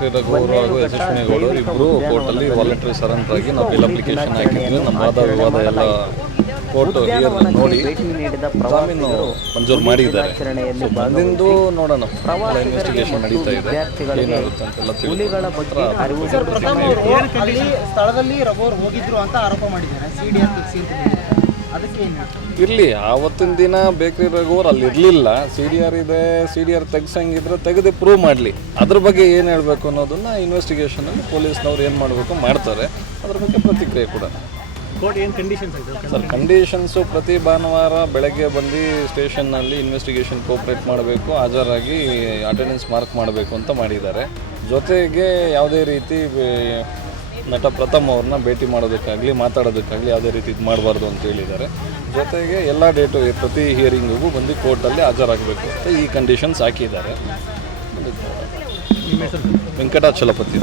ಬೇಕ್ರಿ ರಘುವರು ಹಾಗೂ ಯಶಸ್ವಿನಿ ಗೌಡರು ಇಬ್ಬರು ಕೋರ್ಟಲ್ಲಿ ವಾಲಂಟರಿ ಸರೆಂಡರ್ ಆಗಿ ನಾವು ಬಿಲ್ ಅಪ್ಲಿಕೇಶನ್ ಹಾಕಿದ್ವಿ. ನಮ್ಮ ವಾದ ವಿವಾದ ಎಲ್ಲ ಕೋರ್ಟ್ ನೋಡಿ ಜಾಮೀನು ಮಂಜೂರು ಮಾಡಿದ್ದಾರೆ. ಮುಂದಿಂದು ನೋಡೋಣ, ಇನ್ವೆಸ್ಟಿಗೇಷನ್ ನಡೀತಾ ಇದೆ, ಏನಾಗುತ್ತೆ ಅಂತೆಲ್ಲ ಸ್ಥಳದಲ್ಲಿ ರಘುವರು ಹೋಗಿದ್ರು ಅಂತ ಆರೋಪ ಮಾಡಿದ್ದಾರೆ. ಇರಲಿ, ಆವತ್ತಿನ ದಿನ ಬೇಕ್ರಿ ರಘುವರು ಅಲ್ಲಿ ಇರಲಿಲ್ಲ. CDR ಇದೆ, CDR ತೆಗ್ಸಂಗಿದ್ರೆ ತೆಗೆದು ಪ್ರೂವ್ ಮಾಡಲಿ. ಅದ್ರ ಬಗ್ಗೆ ಏನು ಹೇಳಬೇಕು ಅನ್ನೋದನ್ನು ಇನ್ವೆಸ್ಟಿಗೇಷನಲ್ಲಿ ಪೊಲೀಸ್ನವ್ರು ಏನು ಮಾಡಬೇಕು ಮಾಡ್ತಾರೆ. ಅದ್ರ ಬಗ್ಗೆ ಪ್ರತಿಕ್ರಿಯೆ ಕೂಡ ಸರ್, ಕಂಡೀಷನ್ಸು ಪ್ರತಿ ಭಾನುವಾರ ಬೆಳಗ್ಗೆ ಬಂದು ಸ್ಟೇಷನ್ನಲ್ಲಿ ಇನ್ವೆಸ್ಟಿಗೇಷನ್ ಕೋಪ್ರೇಟ್ ಮಾಡಬೇಕು, ಹಾಜರಾಗಿ ಅಟೆಂಡೆನ್ಸ್ ಮಾರ್ಕ್ ಮಾಡಬೇಕು ಅಂತ ಮಾಡಿದ್ದಾರೆ. ಜೊತೆಗೆ ಯಾವುದೇ ರೀತಿ ನಟ ಪ್ರಥಮ್ ಅವ್ರನ್ನ ಭೇಟಿ ಮಾಡೋದಕ್ಕಾಗಲಿ ಮಾತಾಡೋದಕ್ಕಾಗಲಿ ಯಾವುದೇ ರೀತಿ ಇದು ಮಾಡಬಾರ್ದು ಅಂತ ಹೇಳಿದ್ದಾರೆ. ಜೊತೆಗೆ ಎಲ್ಲ ಡೇಟು ಪ್ರತಿ ಹಿಯರಿಂಗಿಗೂ ಬಂದು ಕೋರ್ಟಲ್ಲಿ ಹಾಜರಾಗಬೇಕು ಅಂತ ಈ ಕಂಡೀಷನ್ಸ್ ಹಾಕಿದ್ದಾರೆ. ವೆಂಕಟಾಚಲಪತಿ.